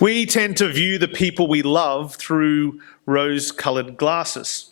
We tend to view the people we love through rose-coloured glasses,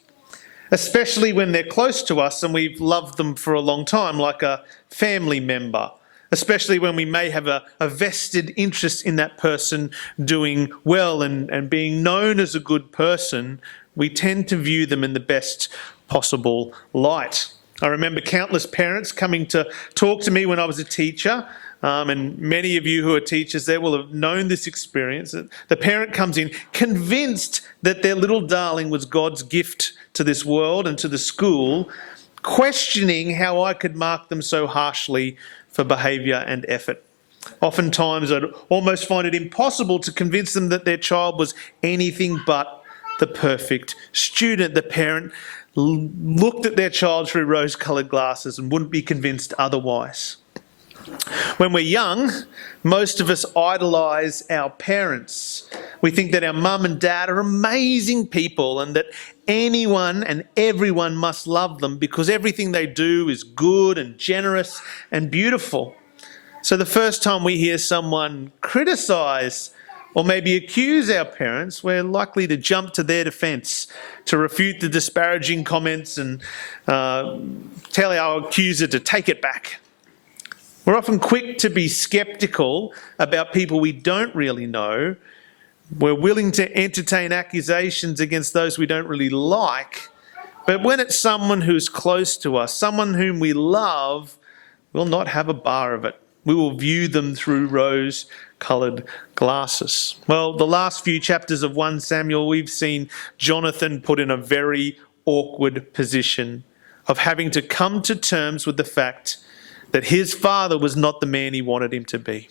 especially when they're close to us and we've loved them for a long time, like a family member, especially when we may have a vested interest in that person doing well and being known as a good person. We tend to view them in the best possible light. I remember countless parents coming to talk to me when I was a teacher, and many of you who are teachers there will have known this experience. The parent comes in convinced that their little darling was God's gift to this world and to the school, questioning how I could mark them so harshly for behaviour and effort. Oftentimes I'd almost find it impossible to convince them that their child was anything but the perfect student. The parent looked at their child through rose-coloured glasses and wouldn't be convinced otherwise. When we're young, most of us idolise our parents. We think that our mum and dad are amazing people and that anyone and everyone must love them because everything they do is good and generous and beautiful. So the first time we hear someone criticise or maybe accuse our parents, we're likely to jump to their defence, to refute the disparaging comments and tell our accuser to take it back. We're often quick to be sceptical about people we don't really know. We're willing to entertain accusations against those we don't really like. But when it's someone who's close to us, someone whom we love, we'll not have a bar of it. We will view them through rose-coloured glasses. Well, the last few chapters of 1 Samuel, we've seen Jonathan put in a very awkward position of having to come to terms with the fact that his father was not the man he wanted him to be.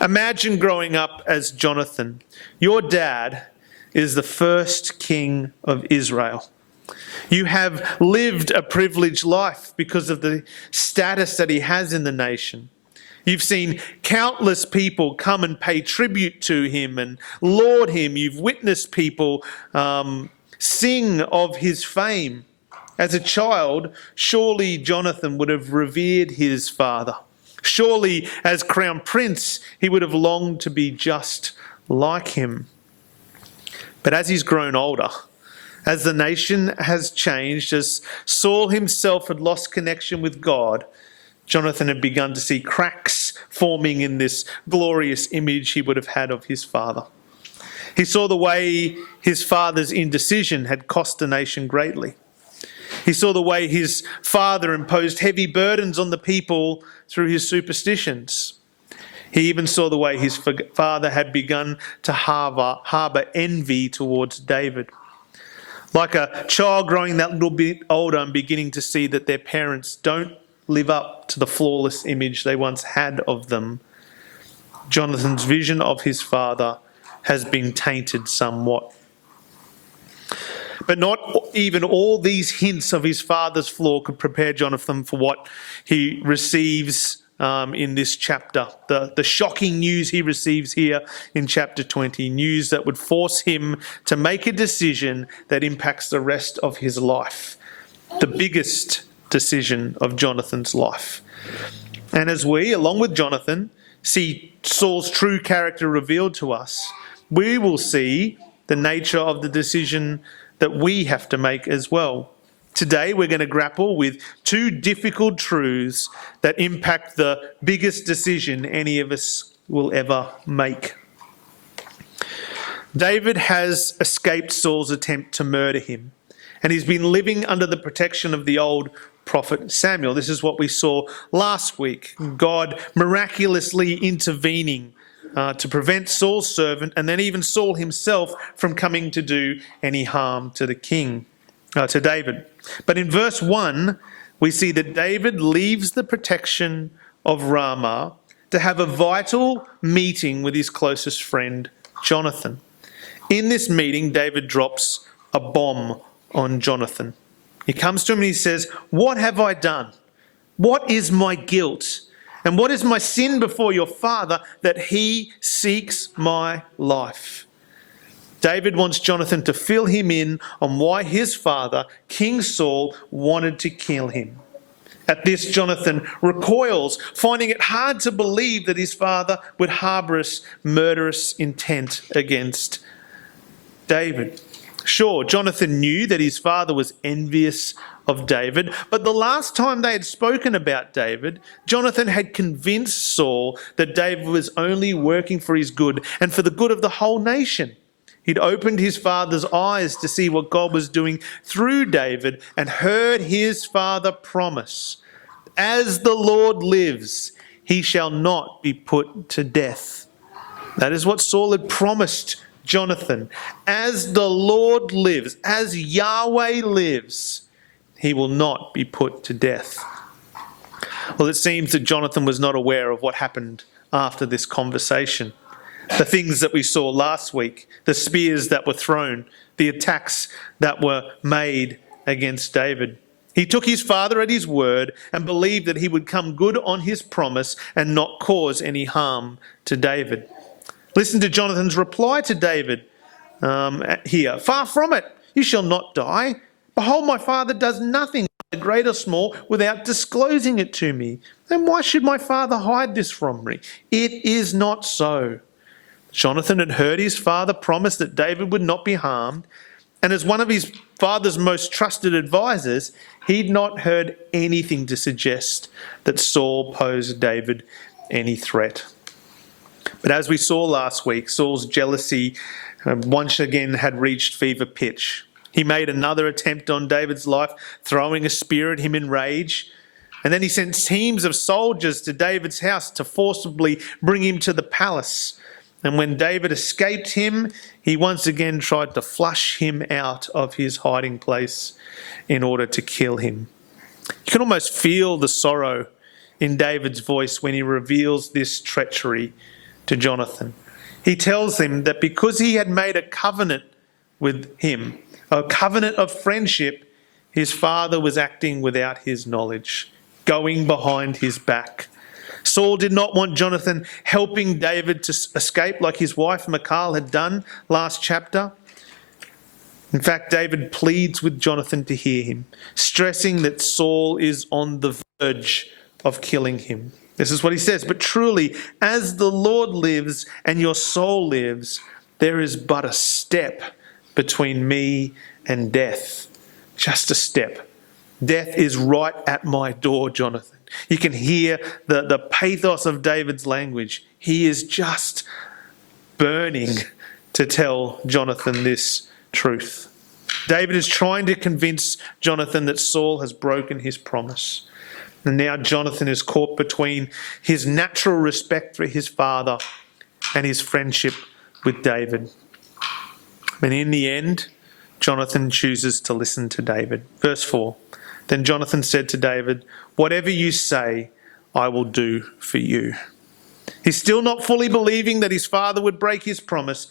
Imagine growing up as Jonathan. Your dad is the first king of Israel. You have lived a privileged life because of the status that he has in the nation. You've seen countless people come and pay tribute to him and laud him. You've witnessed people sing of his fame. As a child, surely Jonathan would have revered his father. Surely, as crown prince, he would have longed to be just like him. But as he's grown older, as the nation has changed, as Saul himself had lost connection with God, Jonathan had begun to see cracks forming in this glorious image he would have had of his father. He saw the way his father's indecision had cost the nation greatly. He saw the way his father imposed heavy burdens on the people through his superstitions. He even saw the way his father had begun to harbour envy towards David. Like a child growing that little bit older and beginning to see that their parents don't live up to the flawless image they once had of them, Jonathan's vision of his father has been tainted somewhat. But not even all these hints of his father's flaw could prepare Jonathan for what he receives in this chapter. The shocking news he receives here in chapter 20, news that would force him to make a decision that impacts the rest of his life. The biggest decision of Jonathan's life. And as we, along with Jonathan, see Saul's true character revealed to us, we will see the nature of the decision that we have to make as well. Today we're going to grapple with two difficult truths that impact the biggest decision any of us will ever make. David has escaped Saul's attempt to murder him, and he's been living under the protection of the old prophet Samuel. This is what we saw last week, God miraculously intervening to prevent Saul's servant and then even Saul himself from coming to do any harm to the king, to David. But in verse 1, we see that David leaves the protection of Ramah to have a vital meeting with his closest friend, Jonathan. In this meeting, David drops a bomb on Jonathan. He comes to him and he says, "What have I done? What is my guilt? And what is my sin before your father that he seeks my life?" David wants Jonathan to fill him in on why his father, King Saul, wanted to kill him. At this, Jonathan recoils, finding it hard to believe that his father would harbour murderous intent against David. Sure, Jonathan knew that his father was envious of David, but the last time they had spoken about David, Jonathan had convinced Saul that David was only working for his good and for the good of the whole nation. He'd opened his father's eyes to see what God was doing through David and heard his father promise, "As the Lord lives, he shall not be put to death." That is what Saul had promised Jonathan. As the Lord lives, as Yahweh lives, he will not be put to death. Well, it seems that Jonathan was not aware of what happened after this conversation. The things that we saw last week, the spears that were thrown, the attacks that were made against David. He took his father at his word and believed that he would come good on his promise and not cause any harm to David. Listen to Jonathan's reply to David here. "Far from it, you shall not die. Behold, my father does nothing, great or small, without disclosing it to me. Then why should my father hide this from me? It is not so." Jonathan had heard his father promise that David would not be harmed, and as one of his father's most trusted advisors, he'd not heard anything to suggest that Saul posed David any threat. But as we saw last week, Saul's jealousy once again had reached fever pitch. He made another attempt on David's life, throwing a spear at him in rage. And then he sent teams of soldiers to David's house to forcibly bring him to the palace. And when David escaped him, he once again tried to flush him out of his hiding place in order to kill him. You can almost feel the sorrow in David's voice when he reveals this treachery to Jonathan. He tells him that because he had made a covenant with him, a covenant of friendship, his father was acting without his knowledge, going behind his back. Saul did not want Jonathan helping David to escape like his wife Michal had done last chapter. In fact, David pleads with Jonathan to hear him, stressing that Saul is on the verge of killing him. This is what he says, "But truly, as the Lord lives and your soul lives, there is but a step between me and death." Just a step. Death is right at my door, Jonathan. You can hear the pathos of David's language. He is just burning to tell Jonathan this truth. David is trying to convince Jonathan that Saul has broken his promise. And now Jonathan is caught between his natural respect for his father and his friendship with David. And in the end, Jonathan chooses to listen to David. Verse 4, "Then Jonathan said to David, 'Whatever you say, I will do for you.'" He's still not fully believing that his father would break his promise,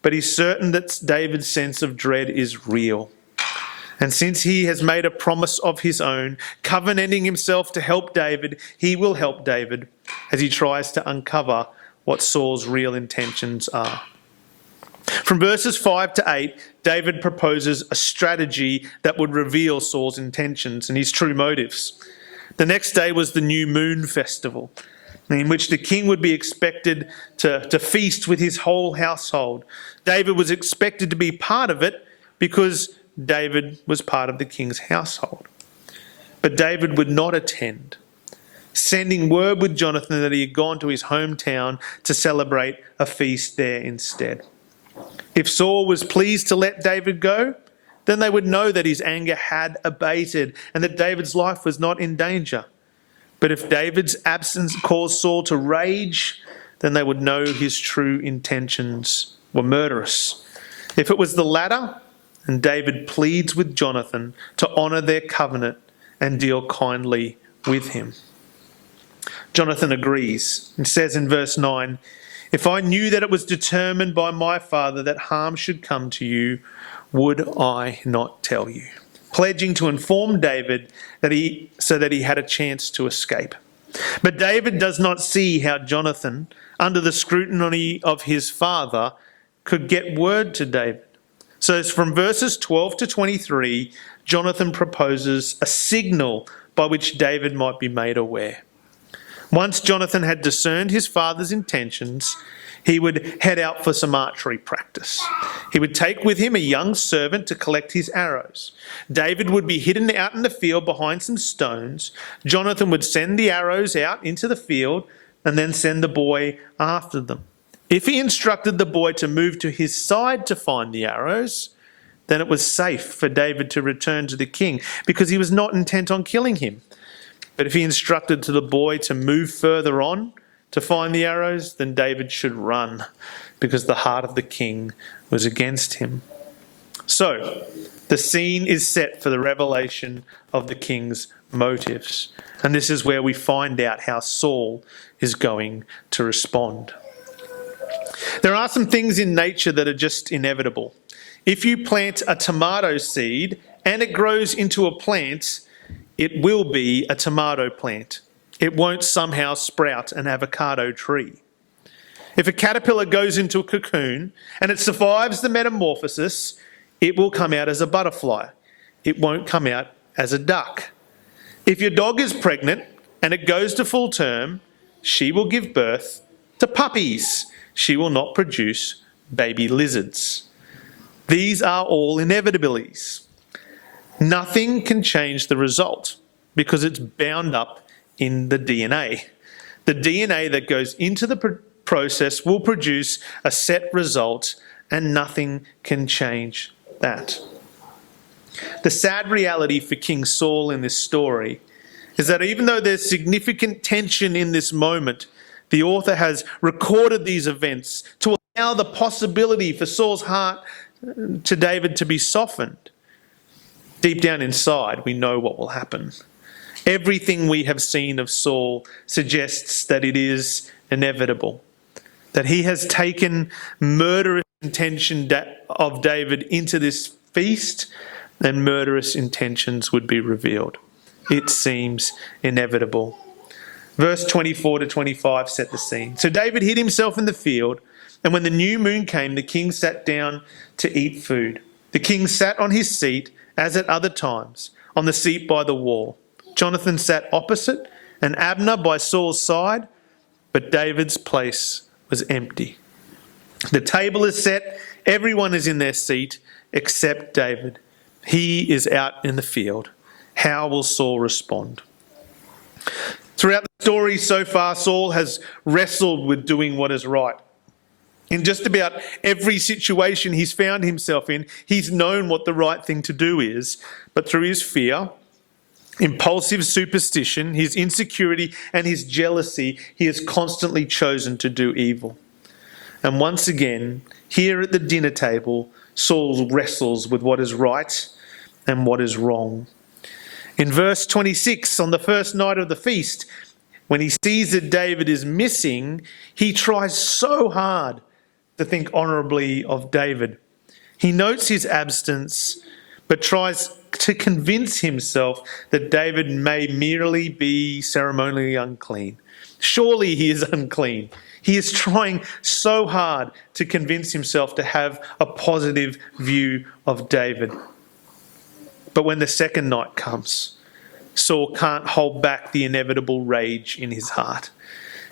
but he's certain that David's sense of dread is real. And since he has made a promise of his own, covenanting himself to help David, he will help David as he tries to uncover what Saul's real intentions are. From verses 5 to 8, David proposes a strategy that would reveal Saul's intentions and his true motives. The next day was the new moon festival, in which the king would be expected to feast with his whole household. David was expected to be part of it because David was part of the king's household. But David would not attend, sending word with Jonathan that he had gone to his hometown to celebrate a feast there instead. If Saul was pleased to let David go, then they would know that his anger had abated and that David's life was not in danger. But if David's absence caused Saul to rage, then they would know his true intentions were murderous. If it was the latter, and David pleads with Jonathan to honour their covenant and deal kindly with him. Jonathan agrees and says in verse 9, "If I knew that it was determined by my father that harm should come to you, would I not tell you?" Pledging to inform David so that he had a chance to escape. But David does not see how Jonathan, under the scrutiny of his father, could get word to David. So from verses 12 to 23, Jonathan proposes a signal by which David might be made aware. Once Jonathan had discerned his father's intentions, he would head out for some archery practice. He would take with him a young servant to collect his arrows. David would be hidden out in the field behind some stones. Jonathan would send the arrows out into the field and then send the boy after them. If he instructed the boy to move to his side to find the arrows, then it was safe for David to return to the king because he was not intent on killing him. But if he instructed the boy to move further on to find the arrows, then David should run because the heart of the king was against him. So, the scene is set for the revelation of the king's motives. And this is where we find out how Saul is going to respond. There are some things in nature that are just inevitable. If you plant a tomato seed and it grows into a plant, it will be a tomato plant. It won't somehow sprout an avocado tree. If a caterpillar goes into a cocoon and it survives the metamorphosis, it will come out as a butterfly. It won't come out as a duck. If your dog is pregnant and it goes to full term, she will give birth to puppies. She will not produce baby lizards. These are all inevitabilities. Nothing can change the result because it's bound up in the DNA. The DNA that goes into the process will produce a set result, and nothing can change that. The sad reality for King Saul in this story is that even though there's significant tension in this moment, the author has recorded these events to allow the possibility for Saul's heart to David to be softened. Deep down inside, we know what will happen. Everything we have seen of Saul suggests that it is inevitable, that he has taken murderous intention of David into this feast, and murderous intentions would be revealed. It seems inevitable. Verse 24 to 25 set the scene. So David hid himself in the field, and when the new moon came, the king sat down to eat food. The king sat on his seat, as at other times, on the seat by the wall. Jonathan sat opposite, and Abner by Saul's side, but David's place was empty. The table is set, everyone is in their seat, except David. He is out in the field. How will Saul respond? Throughout the story so far, Saul has wrestled with doing what is right. In just about every situation he's found himself in, he's known what the right thing to do is, but through his fear, impulsive superstition, his insecurity, and his jealousy, he has constantly chosen to do evil. And once again, here at the dinner table, Saul wrestles with what is right and what is wrong. In verse 26, on the first night of the feast, when he sees that David is missing, he tries so hard to think honourably of David. He notes his absence, but tries to convince himself that David may merely be ceremonially unclean. Surely he is unclean. He is trying so hard to convince himself to have a positive view of David. But when the second night comes, Saul can't hold back the inevitable rage in his heart.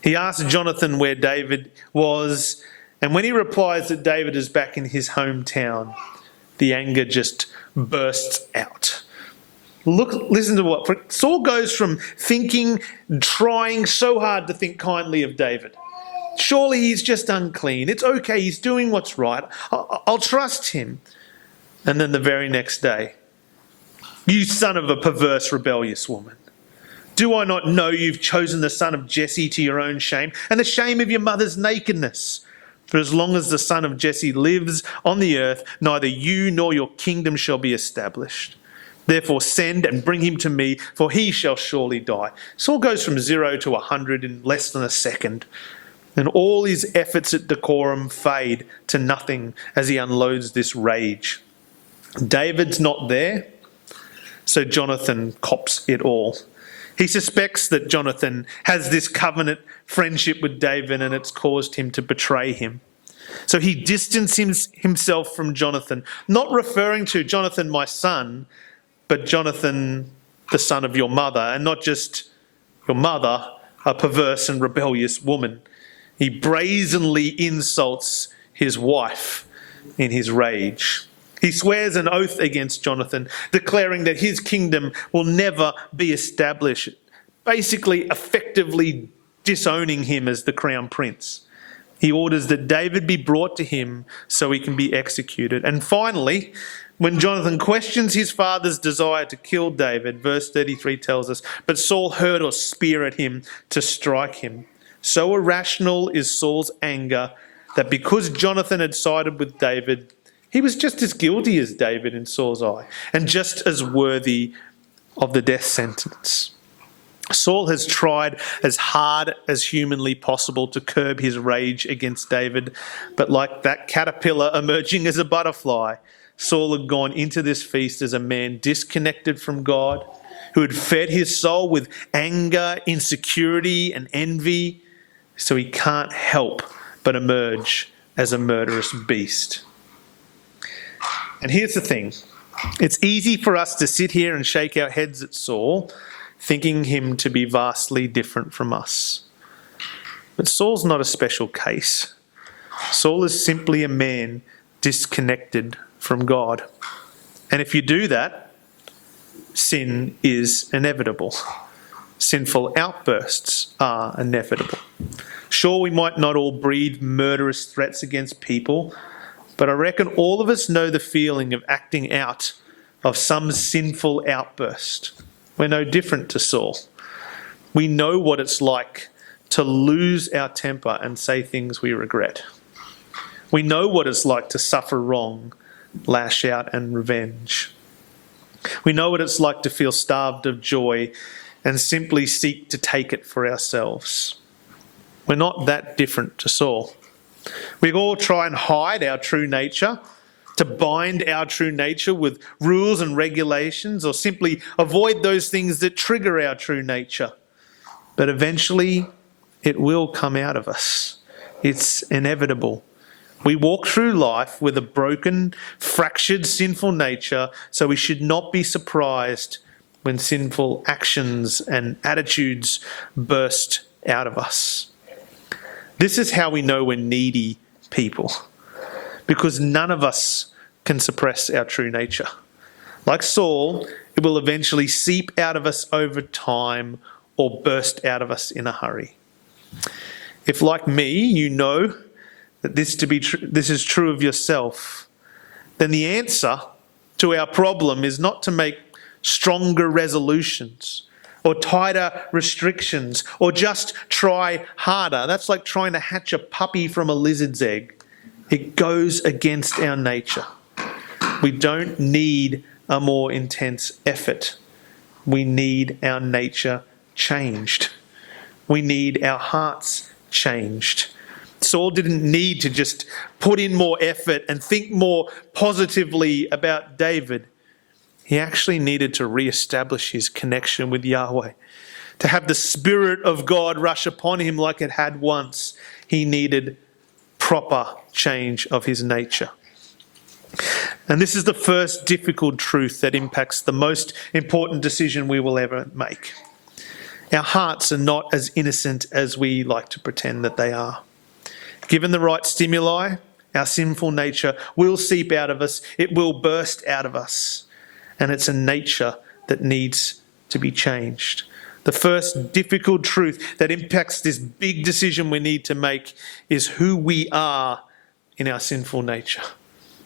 He asks Jonathan where David was, and when he replies that David is back in his hometown, the anger just bursts out. Listen to what Saul goes from thinking, trying so hard to think kindly of David. Surely he's just unclean. It's okay. He's doing what's right. I'll trust him. And then the very next day, you son of a perverse, rebellious woman. Do I not know you've chosen the son of Jesse to your own shame and the shame of your mother's nakedness? For as long as the son of Jesse lives on the earth, neither you nor your kingdom shall be established. Therefore send and bring him to me, for he shall surely die. Saul goes from 0 to 100 in less than a second, and all his efforts at decorum fade to nothing as he unloads this rage. David's not there, so Jonathan cops it all. He suspects that Jonathan has this covenant friendship with David and it's caused him to betray him. So he distances himself from Jonathan, not referring to Jonathan, my son, but Jonathan, the son of your mother, and not just your mother, a perverse and rebellious woman. He brazenly insults his wife in his rage. He swears an oath against Jonathan, declaring that his kingdom will never be established, basically effectively disowning him as the crown prince. He orders that David be brought to him so he can be executed. And finally, when Jonathan questions his father's desire to kill David, verse 33 tells us, but Saul hurled a spear at him to strike him. So irrational is Saul's anger that because Jonathan had sided with David, he was just as guilty as David in Saul's eye, and just as worthy of the death sentence. Saul has tried as hard as humanly possible to curb his rage against David, but like that caterpillar emerging as a butterfly, Saul had gone into this feast as a man disconnected from God, who had fed his soul with anger, insecurity, and envy, so he can't help but emerge as a murderous beast. And here's the thing. It's easy for us to sit here and shake our heads at Saul, thinking him to be vastly different from us. But Saul's not a special case. Saul is simply a man disconnected from God. And if you do that, sin is inevitable. Sinful outbursts are inevitable. Sure, we might not all breathe murderous threats against people, but I reckon all of us know the feeling of acting out of some sinful outburst. We're no different to Saul. We know what it's like to lose our temper and say things we regret. We know what it's like to suffer wrong, lash out and revenge. We know what it's like to feel starved of joy and simply seek to take it for ourselves. We're not that different to Saul. We all try and hide our true nature, to bind our true nature with rules and regulations, or simply avoid those things that trigger our true nature. But eventually, it will come out of us. It's inevitable. We walk through life with a broken, fractured, sinful nature, so we should not be surprised when sinful actions and attitudes burst out of us. This is how we know we're needy people, because none of us can suppress our true nature. Like Saul, it will eventually seep out of us over time or burst out of us in a hurry. If, like me, you know that this is true of yourself, then the answer to our problem is not to make stronger resolutions or tighter restrictions or just try harder. That's like trying to hatch a puppy from a lizard's egg. It goes against our nature. We don't need a more intense effort. We need our nature changed. We need our hearts changed. Saul didn't need to just put in more effort and think more positively about David. He actually needed to re-establish his connection with Yahweh. To have the Spirit of God rush upon him like it had once, he needed proper change of his nature. And this is the first difficult truth that impacts the most important decision we will ever make. Our hearts are not as innocent as we like to pretend that they are. Given the right stimuli, our sinful nature will seep out of us, it will burst out of us, and it's a nature that needs to be changed. The first difficult truth that impacts this big decision we need to make is who we are in our sinful nature.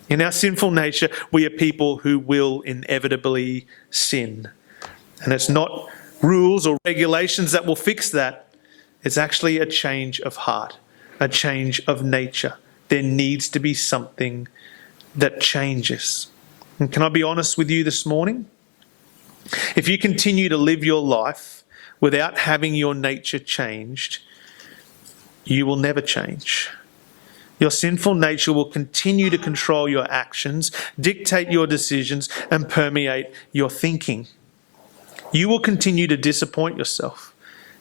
In our sinful nature, we are people who will inevitably sin. And it's not rules or regulations that will fix that. It's actually a change of heart, a change of nature. There needs to be something that changes. And can I be honest with you this morning? If you continue to live your life without having your nature changed, you will never change. Your sinful nature will continue to control your actions, dictate your decisions, and permeate your thinking. You will continue to disappoint yourself.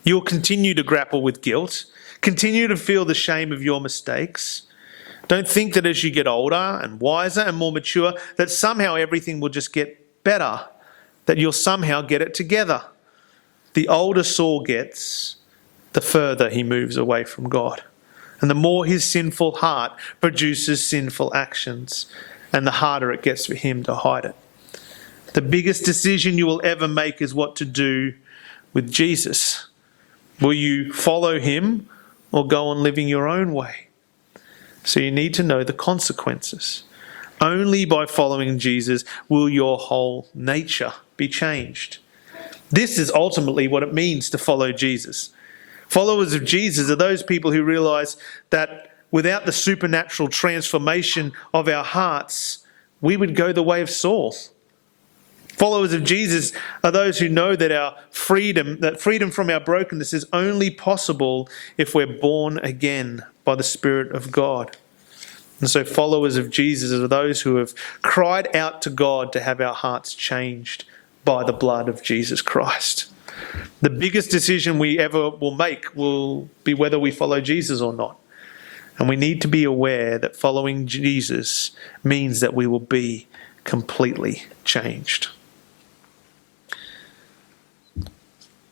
You will continue to grapple with guilt, continue to feel the shame of your mistakes. Don't think that as you get older and wiser and more mature, that somehow everything will just get better. that you'll somehow get it together. The older Saul gets, the further he moves away from God. And the more his sinful heart produces sinful actions, and the harder it gets for him to hide it. The biggest decision you will ever make is what to do with Jesus. Will you follow him or go on living your own way? So you need to know the consequences. Only by following Jesus will your whole nature be changed. This is ultimately what it means to follow Jesus. Followers of Jesus are those people who realise that without the supernatural transformation of our hearts, we would go the way of Saul. Followers of Jesus are those who know that freedom from our brokenness is only possible if we're born again by the Spirit of God. And so followers of Jesus are those who have cried out to God to have our hearts changed by the blood of Jesus Christ. The biggest decision we ever will make will be whether we follow Jesus or not. And we need to be aware that following Jesus means that we will be completely changed.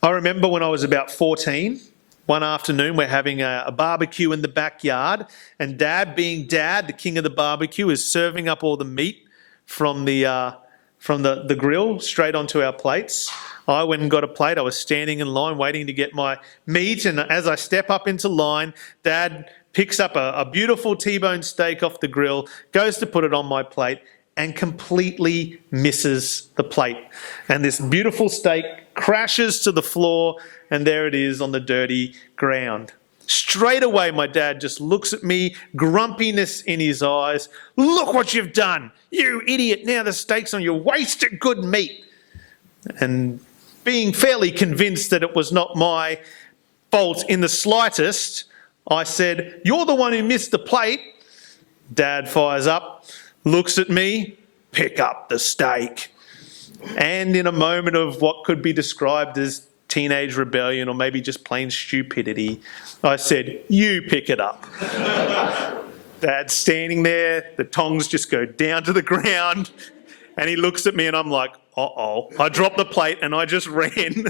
I remember when I was about 14, one afternoon we're having a barbecue in the backyard, and Dad, being Dad, the king of the barbecue, is serving up all the meat from the grill straight onto our plates. I went and got a plate. I was standing in line waiting to get my meat, and as I step up into line, Dad picks up a beautiful T-bone steak off the grill, goes to put it on my plate, and completely misses the plate. And this beautiful steak crashes to the floor, and there it is on the dirty ground. Straight away, my dad just looks at me, grumpiness in his eyes. "Look what you've done, you idiot. Now the steak's on your wasted good meat." And being fairly convinced that it was not my fault in the slightest, I said, "You're the one who missed the plate." Dad fires up, looks at me, "Pick up the steak." And in a moment of what could be described as teenage rebellion or maybe just plain stupidity, I said, "You pick it up." Dad's standing there, the tongs just go down to the ground, and he looks at me and I'm like, uh-oh. I dropped the plate and I just ran.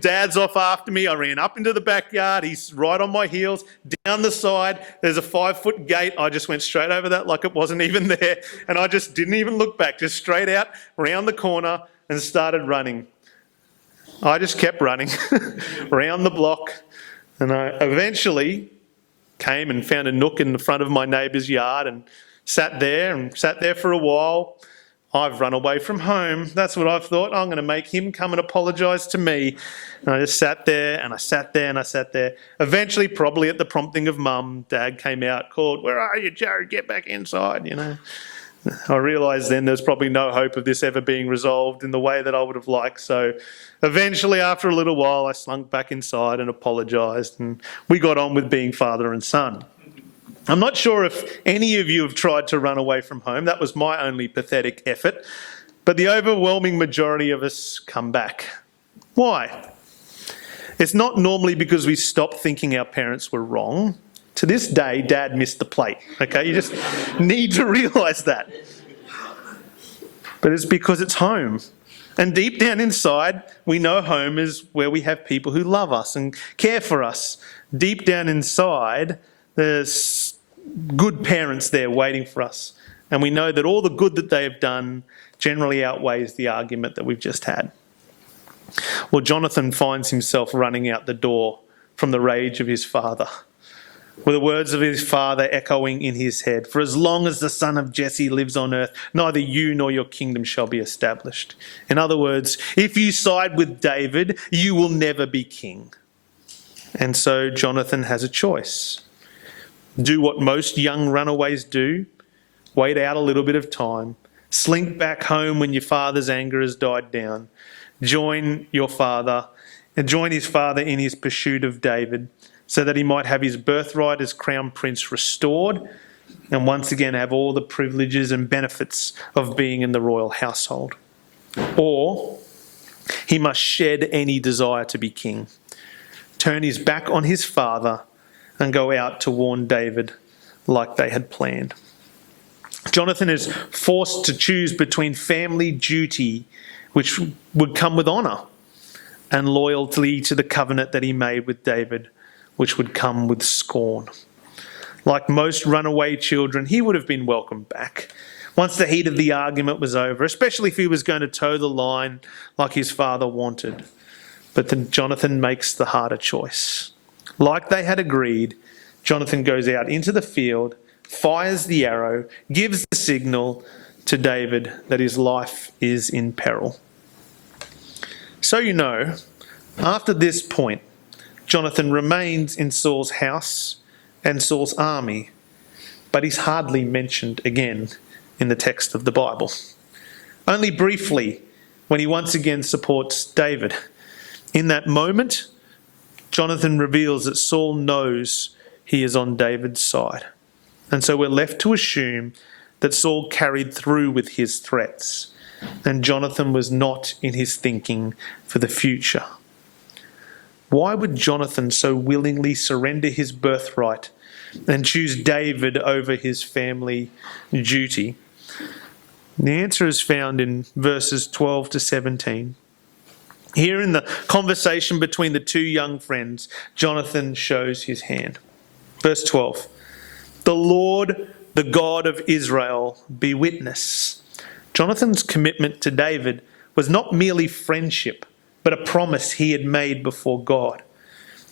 Dad's off after me. I ran up into the backyard. He's right on my heels. Down the side, there's a 5-foot gate. I just went straight over that like it wasn't even there. And I just didn't even look back, just straight out, round the corner and started running. I just kept running round the block. And I eventually came and found a nook in the front of my neighbour's yard and sat there for a while. I've run away from home. That's what I've thought. I'm going to make him come and apologise to me. And I just sat there and I sat there and I sat there. Eventually, probably at the prompting of Mum, Dad came out, called, "Where are you, Jared? Get back inside," you know. I realised then there's probably no hope of this ever being resolved in the way that I would have liked. So eventually, after a little while, I slunk back inside and apologised, and we got on with being father and son. I'm not sure if any of you have tried to run away from home. That was my only pathetic effort. But the overwhelming majority of us come back. Why? It's not normally because we stop thinking our parents were wrong. To this day, Dad missed the plate. Okay, you just need to realise that. But it's because it's home. And deep down inside, we know home is where we have people who love us and care for us. Deep down inside, there's good parents there waiting for us. And we know that all the good that they have done generally outweighs the argument that we've just had. Well, Jonathan finds himself running out the door from the rage of his father, with the words of his father echoing in his head, "For as long as the son of Jesse lives on earth, neither you nor your kingdom shall be established." In other words, if you side with David, you will never be king. And so Jonathan has a choice. Do what most young runaways do, wait out a little bit of time, slink back home when your father's anger has died down, join his father in his pursuit of David, so that he might have his birthright as crown prince restored and once again have all the privileges and benefits of being in the royal household. Or he must shed any desire to be king, turn his back on his father and go out to warn David like they had planned. Jonathan is forced to choose between family duty which would come with honour, and loyalty to the covenant that he made with David, which would come with scorn. Like most runaway children, he would have been welcomed back once the heat of the argument was over, especially if he was going to toe the line like his father wanted. But then Jonathan makes the harder choice. Like they had agreed, Jonathan goes out into the field, fires the arrow, gives the signal to David that his life is in peril. So you know, after this point, Jonathan remains in Saul's house and Saul's army, but he's hardly mentioned again in the text of the Bible. Only briefly when he once again supports David. In that moment, Jonathan reveals that Saul knows he is on David's side. And so we're left to assume that Saul carried through with his threats, and Jonathan was not in his thinking for the future. Why would Jonathan so willingly surrender his birthright and choose David over his family duty? The answer is found in verses 12 to 17. Here in the conversation between the two young friends, Jonathan shows his hand. Verse 12, "The Lord, the God of Israel, be witness." Jonathan's commitment to David was not merely friendship, but a promise he had made before God.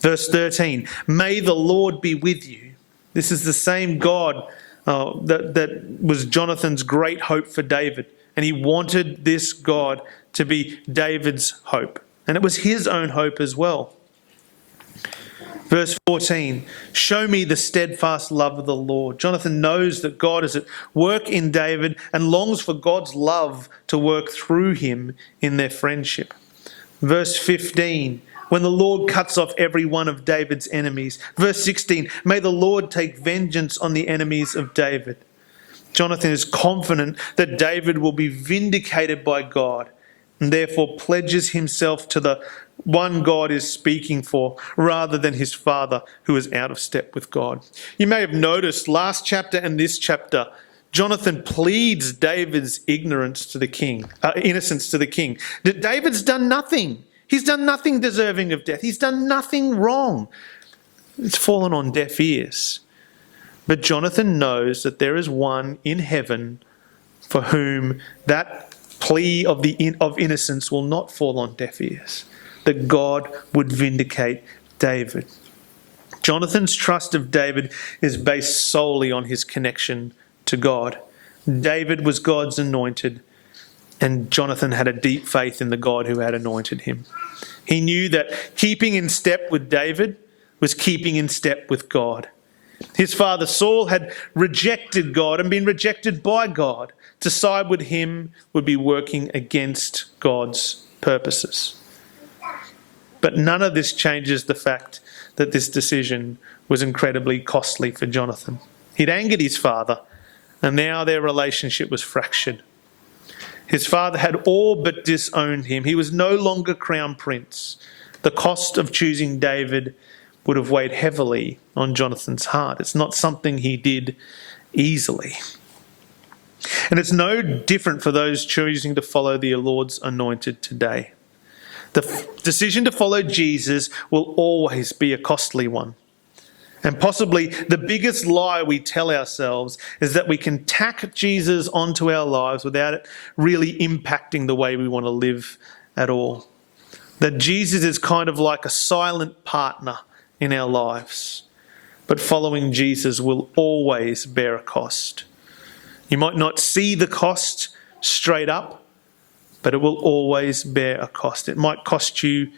Verse 13, "May the Lord be with you." This is the same God that was Jonathan's great hope for David. And he wanted this God to be David's hope. And it was his own hope as well. Verse 14, "Show me the steadfast love of the Lord." Jonathan knows that God is at work in David and longs for God's love to work through him in their friendship. Verse 15, "When the Lord cuts off every one of David's enemies." Verse 16, "May the Lord take vengeance on the enemies of David." Jonathan is confident that David will be vindicated by God and therefore pledges himself to the one God is speaking for rather than his father who is out of step with God. You may have noticed last chapter and this chapter, Jonathan pleads David's innocence to the king. David's done nothing. He's done nothing deserving of death. He's done nothing wrong. It's fallen on deaf ears. But Jonathan knows that there is one in heaven for whom that plea of innocence will not fall on deaf ears, that God would vindicate David. Jonathan's trust of David is based solely on his connection to God. David was God's anointed, and Jonathan had a deep faith in the God who had anointed him. He knew that keeping in step with David was keeping in step with God. His father Saul had rejected God and been rejected by God. To side with him would be working against God's purposes. But none of this changes the fact that this decision was incredibly costly for Jonathan. He'd angered his father, and now their relationship was fractured. His father had all but disowned him. He was no longer crown prince. The cost of choosing David would have weighed heavily on Jonathan's heart. It's not something he did easily. And it's no different for those choosing to follow the Lord's anointed today. The decision to follow Jesus will always be a costly one. And possibly the biggest lie we tell ourselves is that we can tack Jesus onto our lives without it really impacting the way we want to live at all. That Jesus is kind of like a silent partner in our lives. But following Jesus will always bear a cost. You might not see the cost straight up, but it will always bear a cost. It might cost you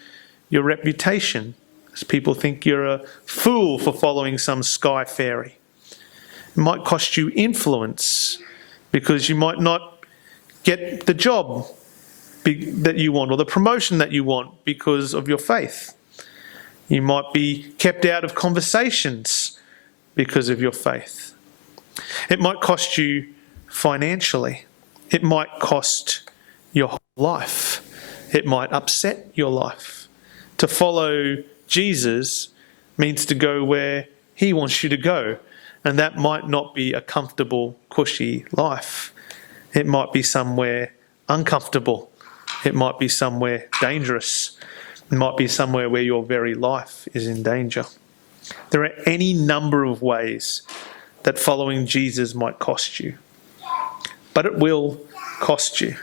your reputation, as people think you're a fool for following some sky fairy. It might cost you influence, because you might not get the job that you want or the promotion that you want because of your faith. You might be kept out of conversations because of your faith. It might cost you financially. It might cost your whole life. It might upset your life. To follow Jesus means to go where he wants you to go, and that might not be a comfortable, cushy life. It might be somewhere uncomfortable It might be somewhere dangerous. It might be somewhere where your very life is in danger. There are any number of ways that following Jesus might cost you. But it will cost you.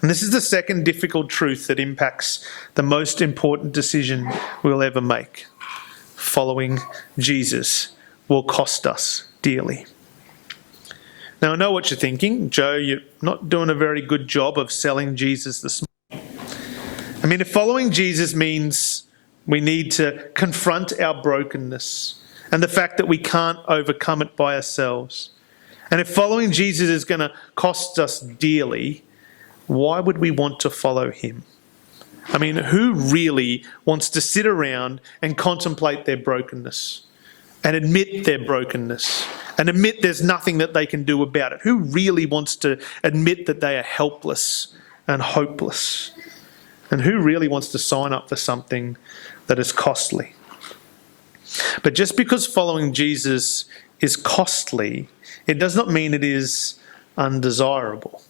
And this is the second difficult truth that impacts the most important decision we'll ever make. Following Jesus will cost us dearly. Now, I know what you're thinking. Joe, you're not doing a very good job of selling Jesus this morning. I mean, if following Jesus means we need to confront our brokenness and the fact that we can't overcome it by ourselves, and if following Jesus is going to cost us dearly, why would we want to follow him? I mean, who really wants to sit around and contemplate their brokenness and admit their brokenness and admit there's nothing that they can do about it? Who really wants to admit that they are helpless and hopeless? And who really wants to sign up for something that is costly? But just because following Jesus is costly, it does not mean it is undesirable.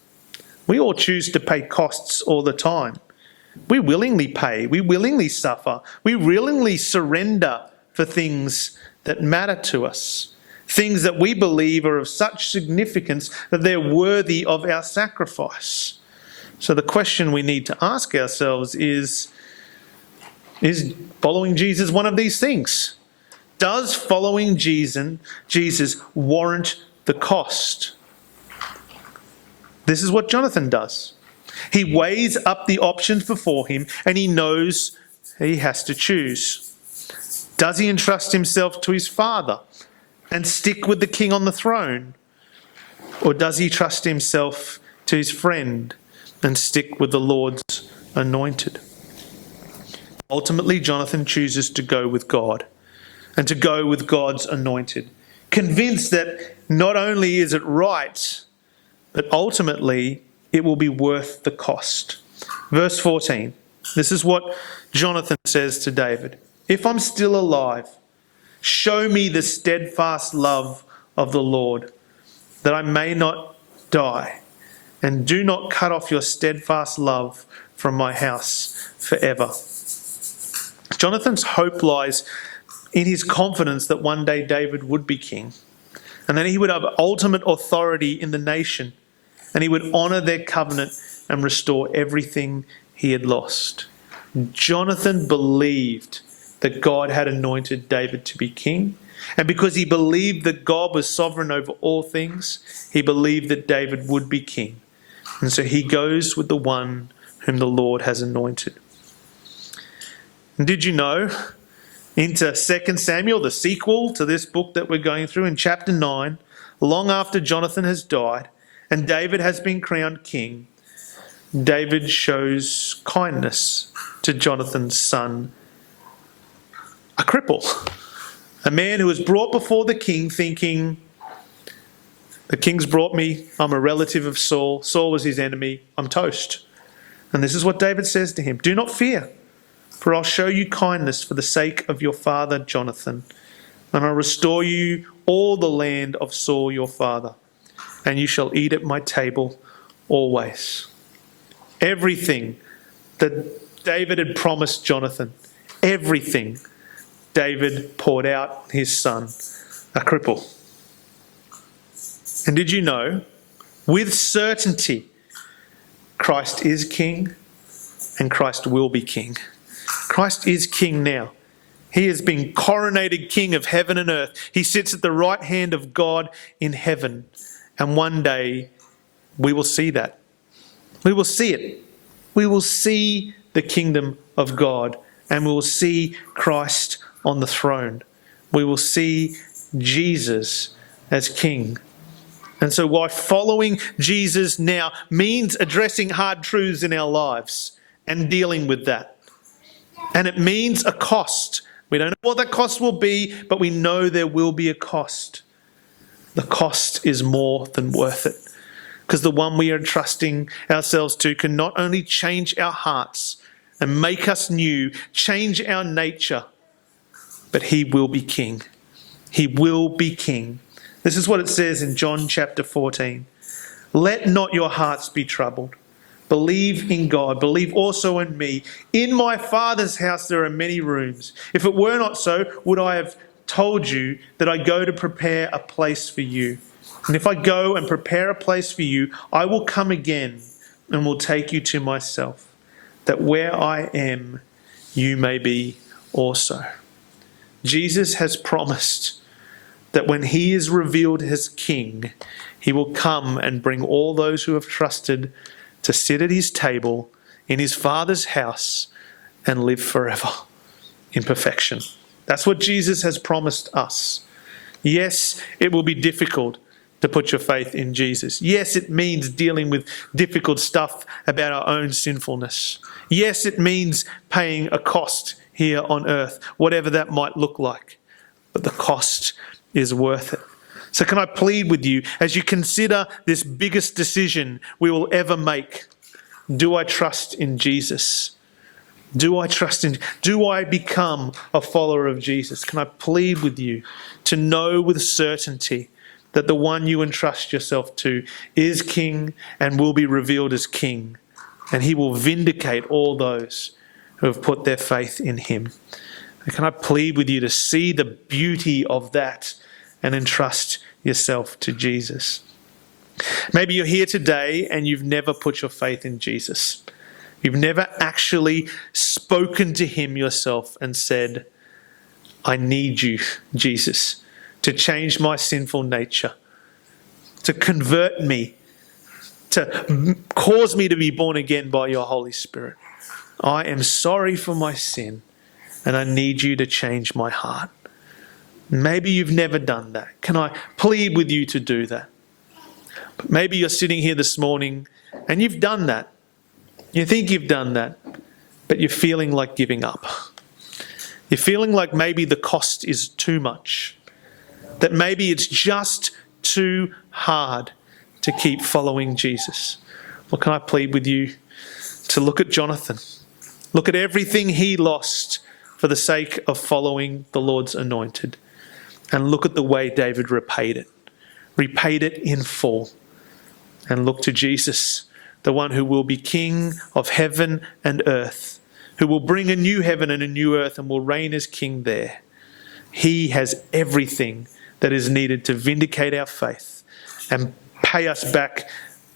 We all choose to pay costs all the time. We willingly pay, we willingly suffer, we willingly surrender for things that matter to us, things that we believe are of such significance that they're worthy of our sacrifice. So the question we need to ask ourselves is following Jesus one of these things? Does following Jesus warrant the cost? This is what Jonathan does. He weighs up the options before him and he knows he has to choose. Does he entrust himself to his father and stick with the king on the throne? Or does he trust himself to his friend and stick with the Lord's anointed? Ultimately, Jonathan chooses to go with God and to go with God's anointed, convinced that not only is it right, but ultimately it will be worth the cost. Verse 14, this is what Jonathan says to David. If I'm still alive, show me the steadfast love of the Lord, that I may not die, and do not cut off your steadfast love from my house forever. Jonathan's hope lies in his confidence that one day David would be king, and that he would have ultimate authority in the nation, and he would honour their covenant and restore everything he had lost. Jonathan believed that God had anointed David to be king, and because he believed that God was sovereign over all things, he believed that David would be king. And so he goes with the one whom the Lord has anointed. And did you know, into 2 Samuel, the sequel to this book that we're going through, in chapter 9, long after Jonathan has died and David has been crowned king, David shows kindness to Jonathan's son, a cripple, a man who was brought before the king thinking, the king's brought me, I'm a relative of Saul, Saul was his enemy, I'm toast. And this is what David says to him, do not fear, for I'll show you kindness for the sake of your father Jonathan, and I'll restore you all the land of Saul your father, and you shall eat at my table always. Everything that David had promised Jonathan, everything David poured out his son, a cripple. And did you know, with certainty, Christ is king and Christ will be king. Christ is king now. He has been coronated king of heaven and earth. He sits at the right hand of God in heaven. And one day we will see that. We will see it. We will see the kingdom of God, and we will see Christ on the throne. We will see Jesus as king. And so while following Jesus now means addressing hard truths in our lives and dealing with that, and it means a cost. We don't know what that cost will be, but we know there will be a cost. The cost is more than worth it, because the one we are entrusting ourselves to can not only change our hearts and make us new, change our nature, but he will be king. He will be king. This is what it says in John chapter 14. Let not your hearts be troubled. Believe in God. Believe also in me. In my Father's house there are many rooms. If it were not so, would I have told you that I go to prepare a place for you? And if I go and prepare a place for you, I will come again and will take you to myself, that where I am, you may be also. Jesus has promised that when he is revealed as King, he will come and bring all those who have trusted to sit at his table in his Father's house and live forever in perfection. That's what Jesus has promised us. Yes, it will be difficult to put your faith in Jesus. Yes, it means dealing with difficult stuff about our own sinfulness. Yes, it means paying a cost here on earth, whatever that might look like. But the cost is worth it. So can I plead with you, as you consider this biggest decision we will ever make, do I trust in Jesus? Do I become a follower of Jesus? Can I plead with you to know with certainty that the one you entrust yourself to is King and will be revealed as King, and he will vindicate all those who have put their faith in him? And can I plead with you to see the beauty of that and entrust yourself to Jesus? Maybe you're here today and you've never put your faith in Jesus. You've never actually spoken to him yourself and said, I need you, Jesus, to change my sinful nature, to convert me, to cause me to be born again by your Holy Spirit. I am sorry for my sin and I need you to change my heart. Maybe you've never done that. Can I plead with you to do that? But maybe you're sitting here this morning and you've done that. You think you've done that, but you're feeling like giving up. You're feeling like maybe the cost is too much, that maybe it's just too hard to keep following Jesus. Well, can I plead with you to look at Jonathan? Look at everything he lost for the sake of following the Lord's anointed. And look at the way David repaid it in full. And look to Jesus, the one who will be King of heaven and earth, who will bring a new heaven and a new earth and will reign as King there. He has everything that is needed to vindicate our faith and pay us back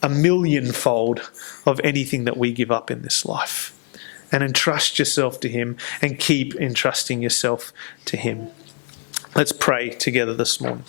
1,000,000-fold of anything that we give up in this life. And entrust yourself to him and keep entrusting yourself to him. Let's pray together this morning.